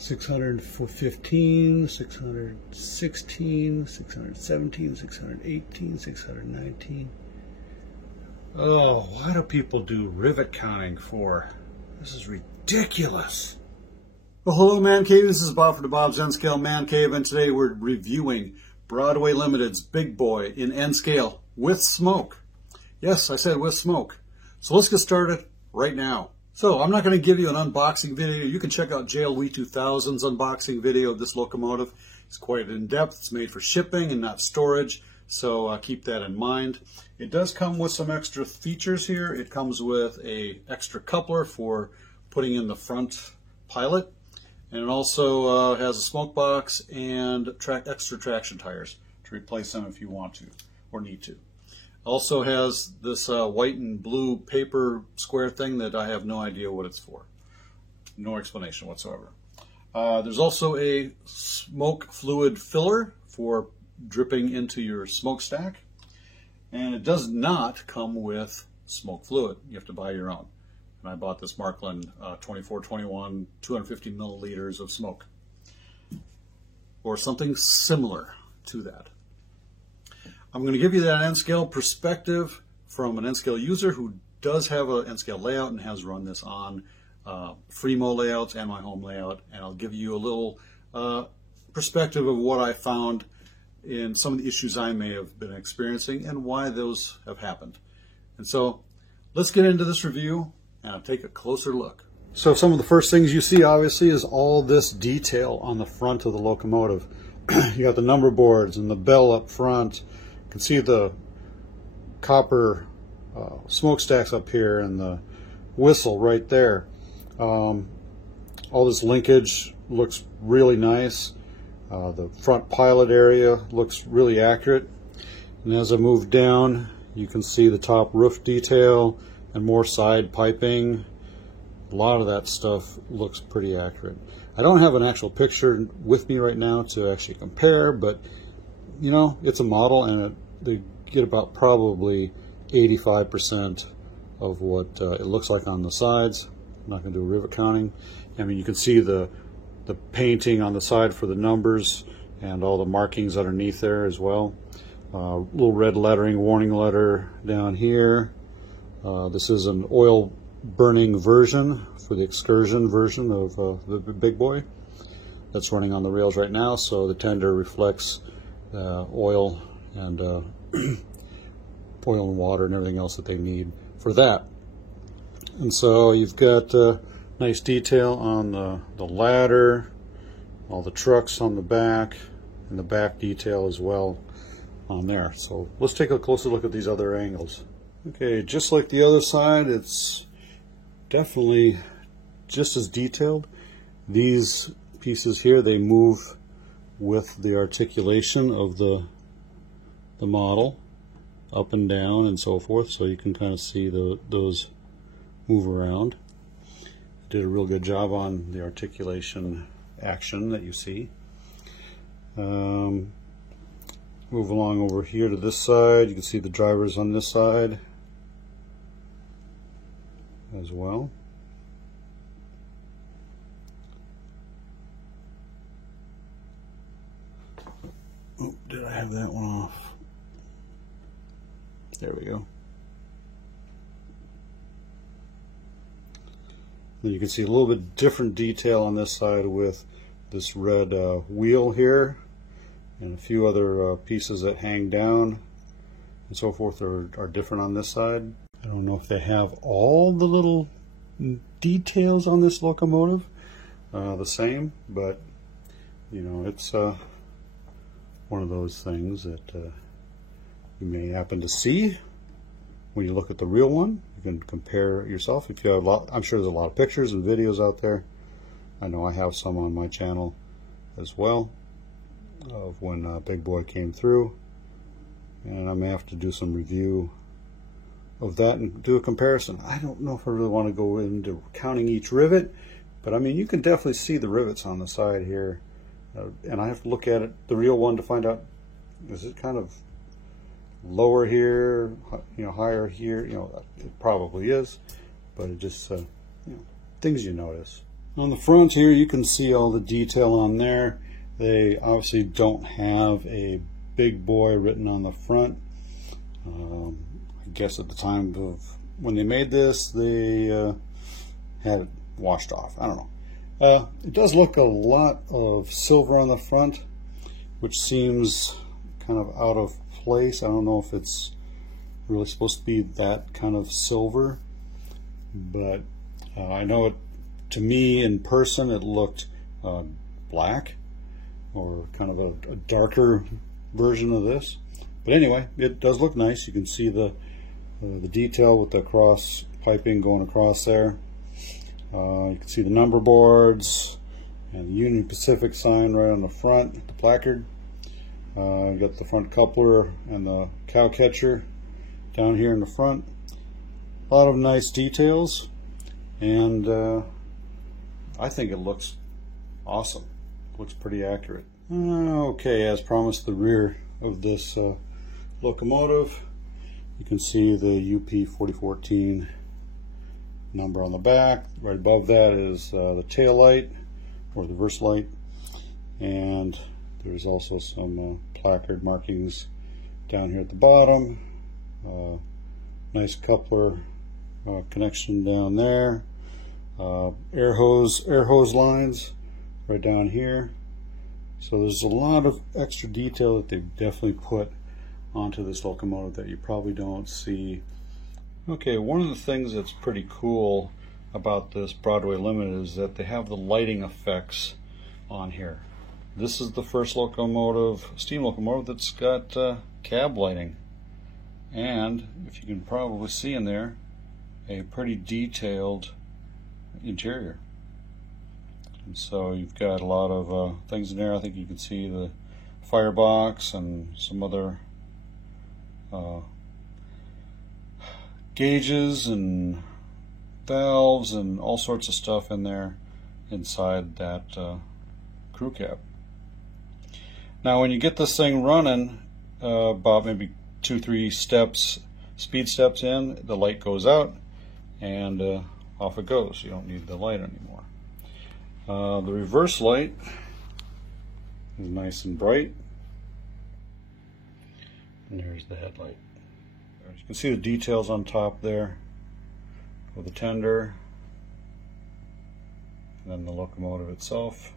615, 616, 617, 618, 619. Oh, why do people do rivet counting for? This is ridiculous. Well, hello, Man Cave. This is Bob for the Bob's N Scale Man Cave, and today we're reviewing Broadway Limited's Big Boy in N Scale with smoke. Yes, I said with smoke. So let's get started right now. So I'm not going to give you an unboxing video. You can check out JLW 2000's unboxing video of this locomotive. It's quite in-depth. It's made for shipping and not storage, so keep that in mind. It does come with some extra features here. It comes with a extra coupler for putting in the front pilot, and it also has a smoke box and extra traction tires to replace them if you want to or need to. Also has this white and blue paper square thing that I have no idea what it's for. No explanation whatsoever. There's also a smoke fluid filler for dripping into your smokestack. And it does not come with smoke fluid. You have to buy your own. And I bought this Markland 2421 250 milliliters of smoke, or something similar to that. I'm going to give you that N-Scale perspective from an N-Scale user who does have an N-Scale layout and has run this on Freemo layouts and my home layout. And I'll give you a little perspective of what I found in some of the issues I may have been experiencing and why those have happened. And so let's get into this review and take a closer look. So some of the first things you see obviously is all this detail on the front of the locomotive. You got the number boards and the bell up front. You can see the copper smokestacks up here and the whistle right there. All this linkage looks really nice. The front pilot area looks really accurate. And as I move down, you can see the top roof detail and more side piping. A lot of that stuff looks pretty accurate. I don't have an actual picture with me right now to actually compare, but you know, it's a model and they get about probably 85% of what it looks like on the sides. I'm not going to do rivet counting. I mean, you can see the painting on the side for the numbers and all the markings underneath there as well. Little red lettering, warning letter down here. This is an oil burning version for the excursion version of the Big Boy that's running on the rails right now, so the tender reflects oil and oil and water and everything else that they need for that. And so you've got nice detail on the ladder, all the trucks on the back, and the back detail as well on there. So let's take a closer look at these other angles. Okay, just like the other side, it's definitely just as detailed. These pieces here, they move with the articulation of the model, up and down and so forth, so you can kind of see those move around. Did a real good job on the articulation action that you see. Move along over here to this side. You can see the drivers on this side as well. Oh, did I have that one off? There we go. Then you can see a little bit different detail on this side with this red wheel here, and a few other pieces that hang down and so forth are different on this side. I don't know if they have all the little details on this locomotive the same, but you know, it's one of those things that you may happen to see when you look at the real one. You can compare yourself. If you have I'm sure there's a lot of pictures and videos out there. I know I have some on my channel as well of when Big Boy came through, and I may have to do some review of that and do a comparison. I don't know if I really want to go into counting each rivet, but I mean, you can definitely see the rivets on the side here, and I have to look at it, the real one, to find out, is it kind of lower here, you know, higher here? You know, it probably is, but it just, you know, things you notice. On the front here, you can see all the detail on there. They obviously don't have a big boy written on the front. I guess at the time of when they made this, they had it washed off. I don't know. It does look a lot of silver on the front, which seems kind of out of place. I don't know if it's really supposed to be that kind of silver, but I know it, to me in person, it looked black, or kind of a darker version of this. But anyway, it does look nice. You can see the detail with the cross piping going across there. You can see the number boards and the Union Pacific sign right on the front, the placard. You got the front coupler and the cow catcher down here in the front. A lot of nice details, and I think it looks awesome. Looks pretty accurate. Okay, as promised, the rear of this locomotive. You can see the UP 4014 number on the back. Right above that is the tail light, or the verse light, and there's also some placard markings down here at the bottom. Nice coupler connection down there. Air hose lines right down here. So there's a lot of extra detail that they've definitely put onto this locomotive that you probably don't see. Okay, one of the things that's pretty cool about this Broadway Limited is that they have the lighting effects on here. This is the first locomotive, steam locomotive, that's got cab lighting, and if you can probably see in there, a pretty detailed interior. And so you've got a lot of things in there. I think you can see the firebox and some other gauges and valves and all sorts of stuff in there inside that crew cab. Now when you get this thing running, about maybe 2-3 steps, speed steps in, the light goes out and off it goes. You don't need the light anymore. The reverse light is nice and bright, and there's the headlight. You can see the details on top there with the tender, and then the locomotive itself,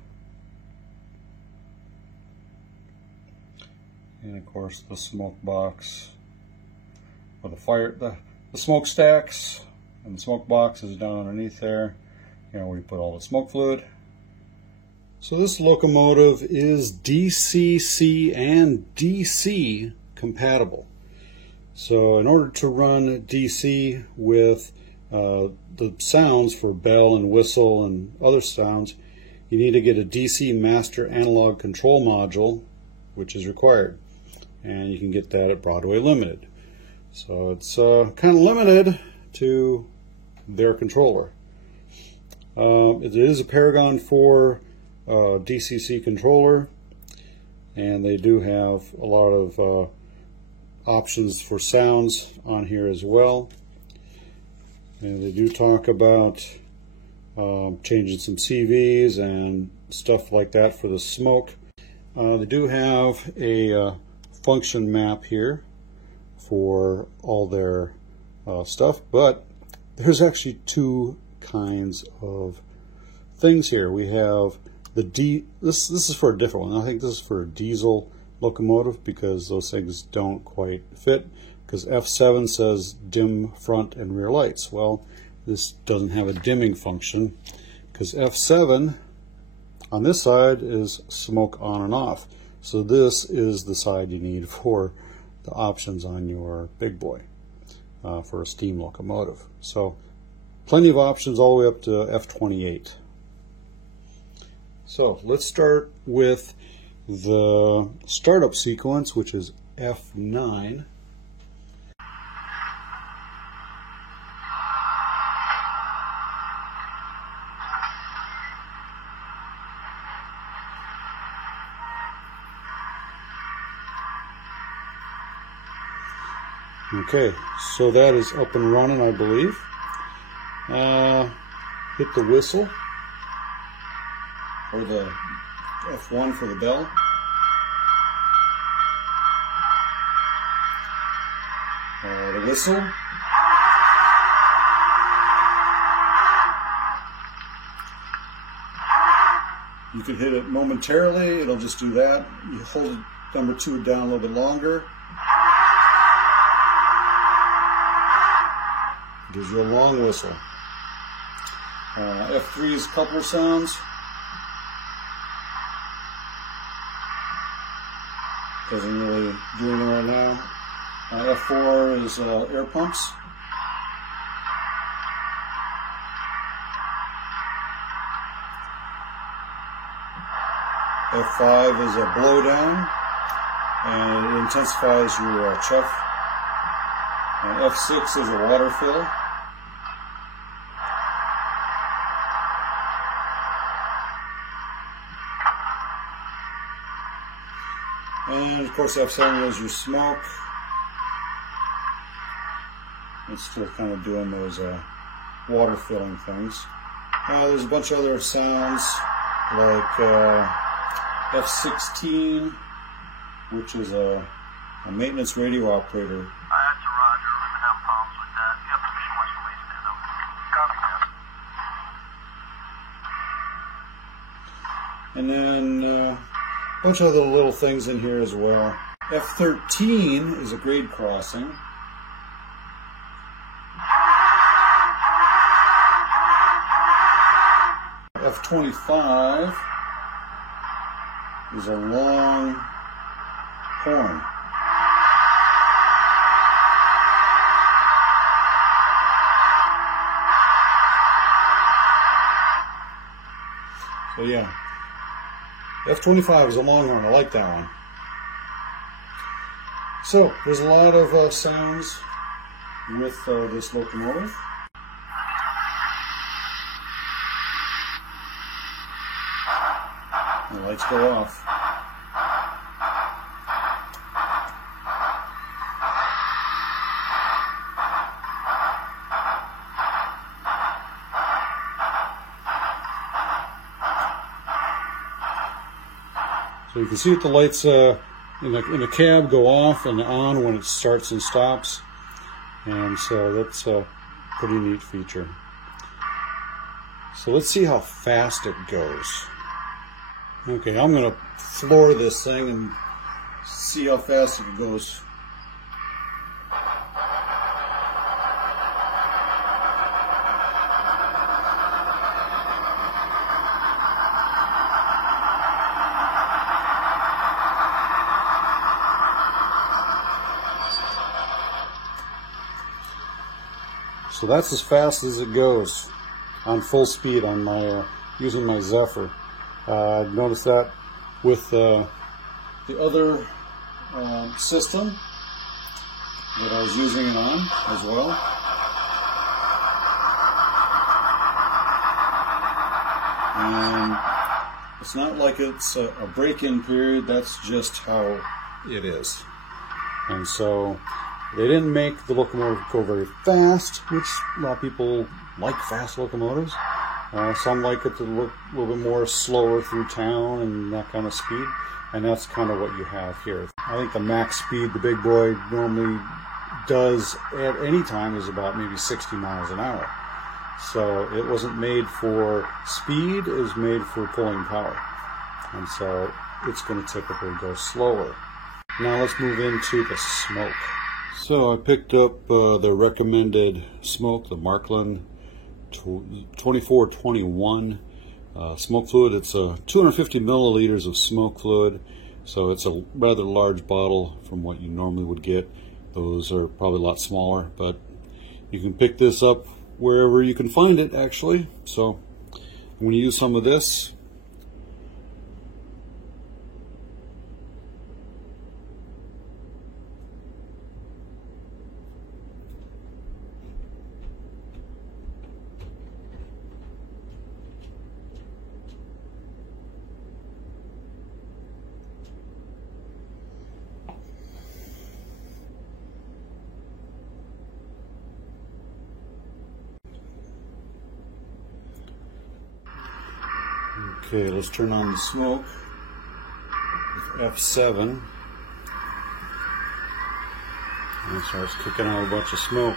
and of course the smoke box, or the smokestacks, and the smoke box is down underneath there, where you put all the smoke fluid. So this locomotive is DCC and DC compatible. So in order to run DC with the sounds for bell and whistle and other sounds, you need to get a DC Master Analog Control Module, which is required. And you can get that at Broadway Limited. So it's kind of limited to their controller. It is a Paragon 4 DCC controller, and they do have a lot of options for sounds on here as well. And they do talk about changing some CVs and stuff like that for the smoke. They do have a function map here for all their stuff, but there's actually two kinds of things here. We have the this is for a different one. I think this is for a diesel locomotive, because those things don't quite fit, because F7 says dim front and rear lights. Well, this doesn't have a dimming function, because F7 on this side is smoke on and off. So this is the side you need for the options on your big boy for a steam locomotive. So plenty of options all the way up to F28. So let's start with the startup sequence, which is F9. Okay, so that is up and running, I believe. Hit the whistle. or the F1 for the bell. The whistle. You can hit it momentarily, it'll just do that. You hold number 2 down a little bit longer. Gives you a long whistle. F3 is coupler sounds. Doesn't really do anything right now. F4 is air pumps. F5 is a blowdown, and it intensifies your chuff. And F6 is a water fill. And of course F7 is your smoke. It's still kind of doing those water filling things. There's a bunch of other sounds like F16, which is a maintenance radio operator. That's a Roger. We're going to have problems with that. You have permission west from East End. Copy that. And then a bunch of other little things in here as well. F13 is a grade crossing. F25 is a long horn. So yeah, F25 is a longhorn. I like that one. So there's a lot of sounds with this locomotive. The lights go off. So you can see that the lights in the cab go off and on when it starts and stops, and so that's a pretty neat feature. So let's see how fast it goes. Okay, I'm going to floor this thing and see how fast it goes. So that's as fast as it goes on full speed on my using my Zephyr. I've noticed that with the other system that I was using it on as well. And it's not like it's a break-in period, that's just how it is. And so they didn't make the locomotive go very fast, which a lot of people like fast locomotives. Some like it to look a little bit more slower through town and that kind of speed, and that's kind of what you have here. I think the max speed the big boy normally does at any time is about maybe 60 miles an hour. So it wasn't made for speed, it was made for pulling power. And so it's going to typically go slower. Now let's move into the smoke. So I picked up the recommended smoke, the Markland 2421 smoke fluid. It's 250 milliliters of smoke fluid, so it's a rather large bottle from what you normally would get. Those are probably a lot smaller, but you can pick this up wherever you can find it, actually. So I'm going to use some of this. Okay, let's turn on the smoke with F7. And it starts kicking out a bunch of smoke.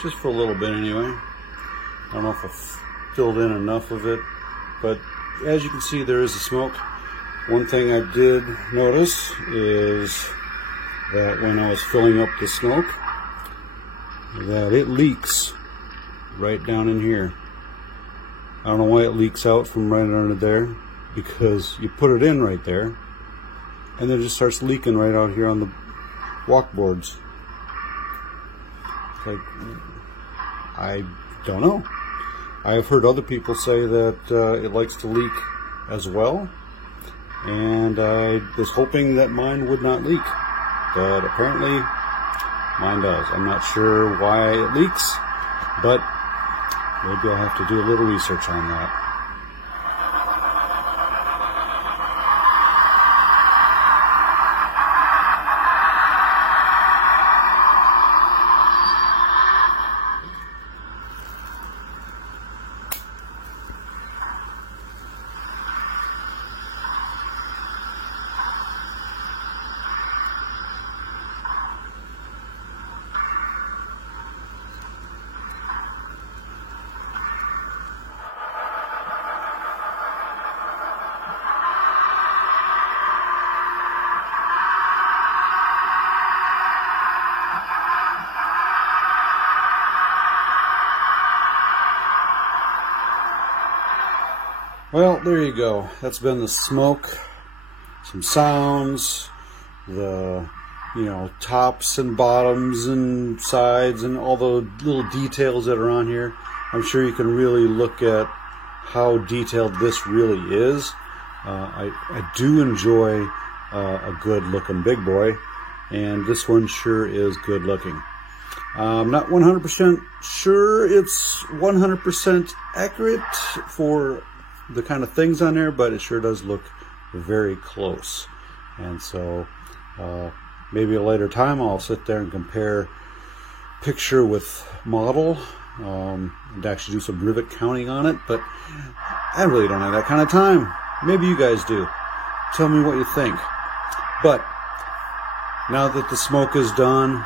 Just for a little bit anyway. I don't know if I filled in enough of it, but as you can see, there is a smoke. One thing I did notice is that when I was filling up the smoke, that it leaks right down in here. I don't know why it leaks out from right under there, because you put it in right there and then it just starts leaking right out here on the walk boards. Like, I don't know. I have heard other people say that it likes to leak as well, and I was hoping that mine would not leak, but apparently mine does. I'm not sure why it leaks, but maybe I'll have to do a little research on that. Well, there you go. That's been the smoke, some sounds, the, tops and bottoms and sides and all the little details that are on here. I'm sure you can really look at how detailed this really is. I do enjoy a good looking big boy, and this one sure is good looking. I'm not 100% sure it's 100% accurate for the kind of things on there, but it sure does look very close. And so maybe a later time I'll sit there and compare picture with model and actually do some rivet counting on it, but I really don't have that kind of time. Maybe you guys do. Tell me what you think. But now that the smoke is done,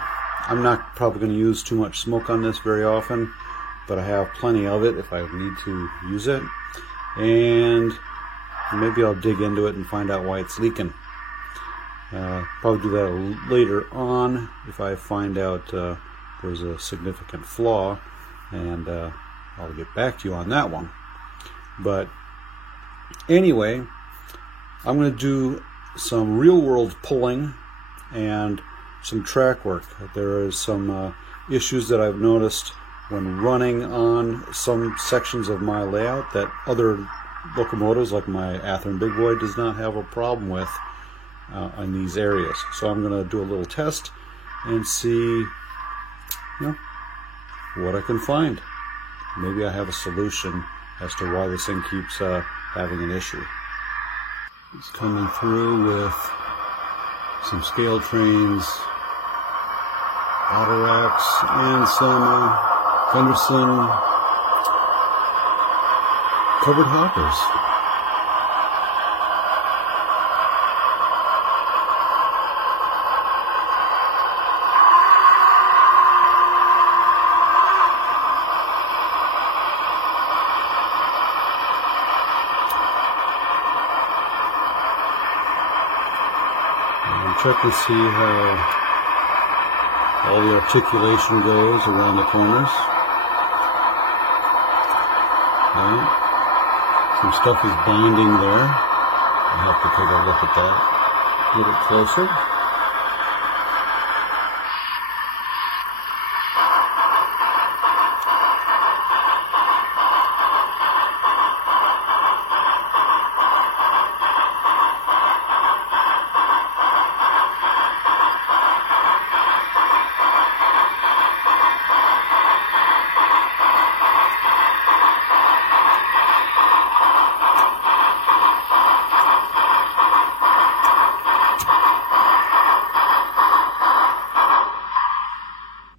I'm not probably going to use too much smoke on this very often, but I have plenty of it if I need to use it. And maybe I'll dig into it and find out why it's leaking. Probably do that later on if I find out there's a significant flaw, and I'll get back to you on that one. But anyway, I'm going to do some real-world pulling and some track work. There is some issues that I've noticed when running on some sections of my layout that other locomotives like my Athearn Big Boy does not have a problem with in these areas. So I'm going to do a little test and see what I can find. Maybe I have a solution as to why this thing keeps having an issue. It's coming through with some scale trains, Autoracks, and some Henderson covered hoppers. Check and see how all the articulation goes around the corners. Right. Some stuff is binding there. I'll have to take a look at that a little bit closer.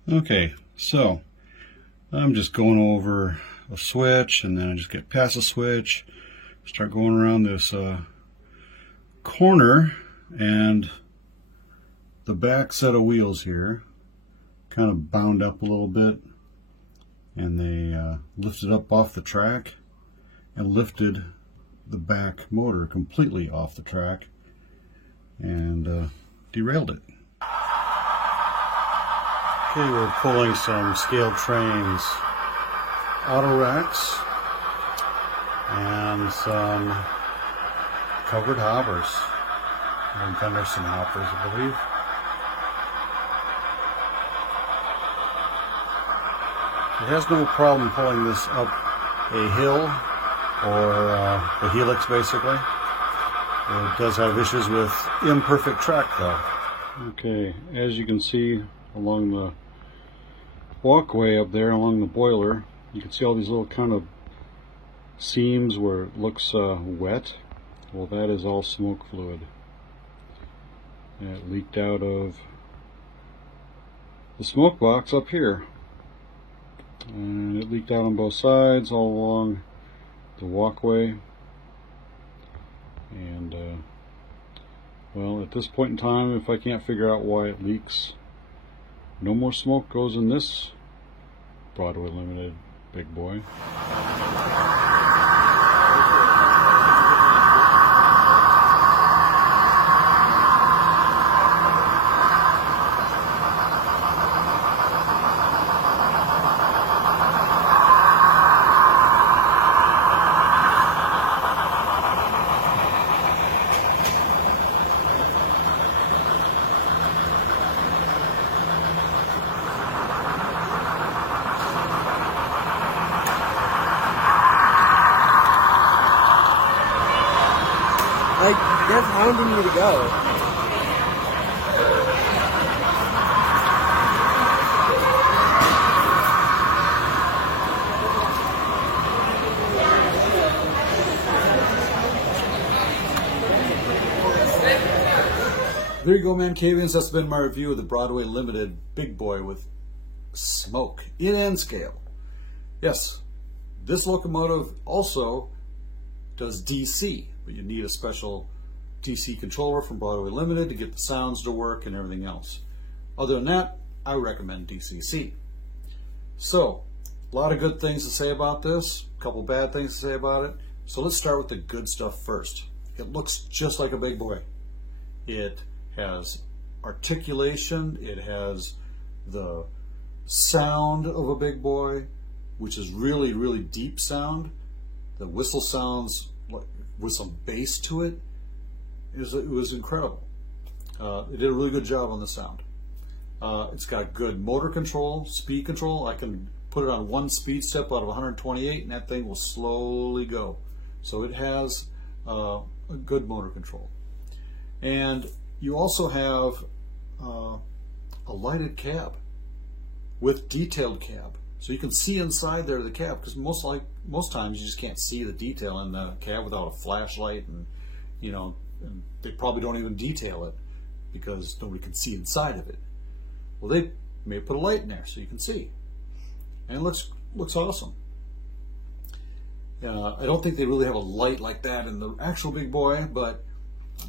Okay, so I'm just going over a switch, and then I just get past the switch, start going around this corner, and the back set of wheels here kind of bound up a little bit, and they lifted up off the track and lifted the back motor completely off the track and derailed it. Okay, we're pulling some Scale Trains auto racks and some covered hoppers, and Gunderson hoppers, I believe. It has no problem pulling this up a hill or the helix, basically. It does have issues with imperfect track, though. Okay, as you can see along the walkway up there, along the boiler, you can see all these little kind of seams where it looks wet. Well, that is all smoke fluid. And it leaked out of the smoke box up here. And it leaked out on both sides, all along the walkway. And well, at this point in time, if I can't figure out why it leaks, no more smoke goes in this Broadway Limited big boy. Like, they're hounding you to go. There you go, Mancavians. That's been my review of the Broadway Limited Big Boy with smoke in N scale. Yes, this locomotive also does DC, but you need a special DC controller from Broadway Limited to get the sounds to work and everything else. Other than that, I recommend DCC. So, a lot of good things to say about this, a couple bad things to say about it. So let's start with the good stuff first. It looks just like a big boy. It has articulation, it has the sound of a big boy, which is really, really deep sound. The whistle sounds with some bass to it. It was incredible. It did a really good job on the sound. It's got good motor control, speed control. I can put it on one speed step out of 128 and that thing will slowly go. So it has a good motor control. And you also have a lighted cab with detailed cab. So you can see inside there the cab, because most times you just can't see the detail in the cab without a flashlight, and you know, and they probably don't even detail it because nobody can see inside of it. Well, they may put a light in there so you can see, and it looks awesome. I don't think they really have a light like that in the actual big boy, but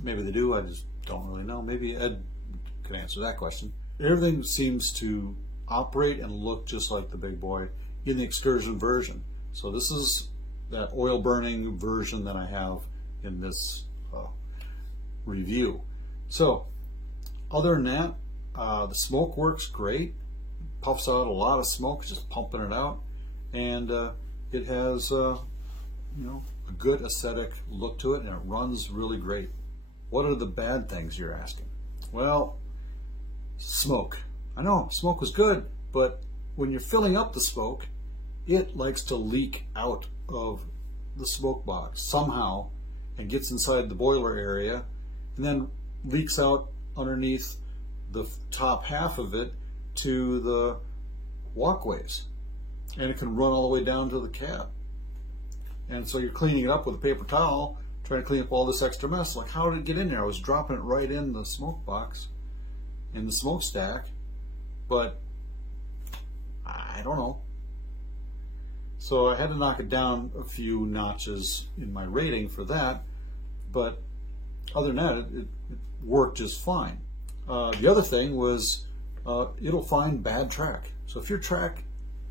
maybe they do. I just don't really know. Maybe Ed could answer that question. Everything seems to operate and look just like the big boy in the Excursion version. So this is that oil burning version that I have in this review. So other than that, the smoke works great. Puffs out a lot of smoke, just pumping it out, and it has you know, a good aesthetic look to it, and it runs really great. What are the bad things, you're asking? Well, smoke. I know, smoke was good, but when you're filling up the smoke, it likes to leak out of the smoke box somehow and gets inside the boiler area and then leaks out underneath the top half of it to the walkways. And it can run all the way down to the cab. And so you're cleaning it up with a paper towel, trying to clean up all this extra mess. Like, how did it get in there? I was dropping it right in the smoke box, in the smokestack, but I don't know. So I had to knock it down a few notches in my rating for that, but other than that, it worked just fine. The other thing was it'll find bad track. So if your track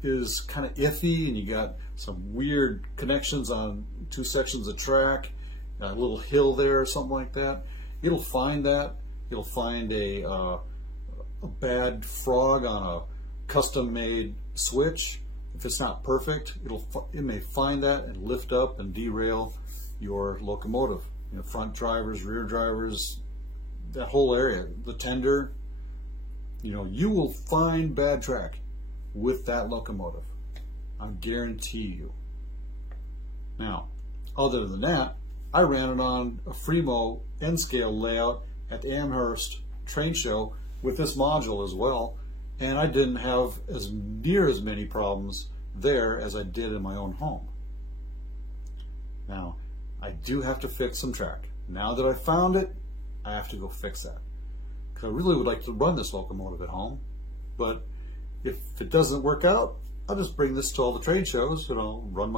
is kind of iffy and you got some weird connections on two sections of track, a little hill there or something like that, it'll find that. It'll find a bad frog on a custom-made switch. If it's not perfect, it may find that and lift up and derail your locomotive. You know, front drivers, rear drivers, that whole area, the tender. You know, you will find bad track with that locomotive. I guarantee you. Now, other than that, I ran it on a Fremo N-scale layout at the Amherst train show with this module as well, and I didn't have near as many problems there as I did in my own home. Now, I do have to fix some track. Now that I found it, I have to go fix that. Because I really would like to run this locomotive at home, but if it doesn't work out, I'll just bring this to all the train shows and I'll run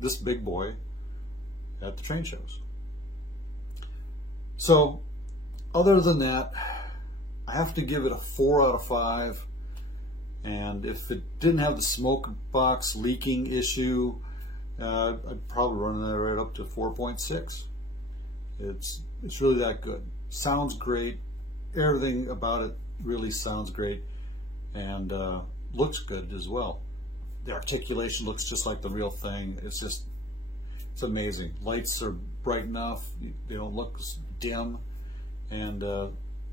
this big boy at the train shows. So, other than that, I have to give it a 4 out of 5. And if it didn't have the smoke box leaking issue, I'd probably run that right up to 4.6. It's really that good. Sounds great. Everything about it really sounds great, and looks good as well. The articulation looks just like the real thing. It's amazing. Lights are bright enough. They don't look dim, and a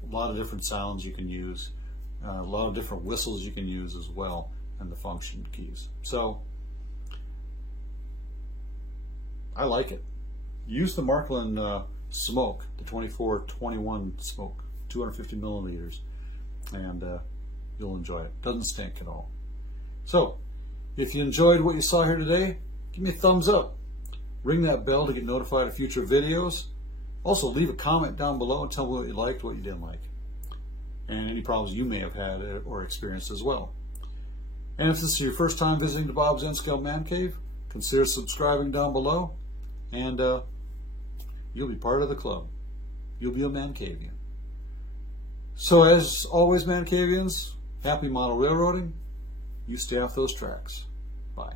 lot of different sounds you can use. A lot of different whistles you can use as well, and the function keys. So I like it. Use the Markland smoke, the 2421 smoke, 250 milliliters, and you'll enjoy it. Doesn't stink at all. So if you enjoyed what you saw here today, give me a thumbs up. Ring that bell to get notified of future videos. Also, leave a comment down below and tell me what you liked, what you didn't like, and any problems you may have had or experienced as well. And if this is your first time visiting the Bob's N-Scale Man Cave, consider subscribing down below, and you'll be part of the club. You'll be a Man-Cavian. So as always, Man-Cavians, happy model railroading. You stay off those tracks. Bye.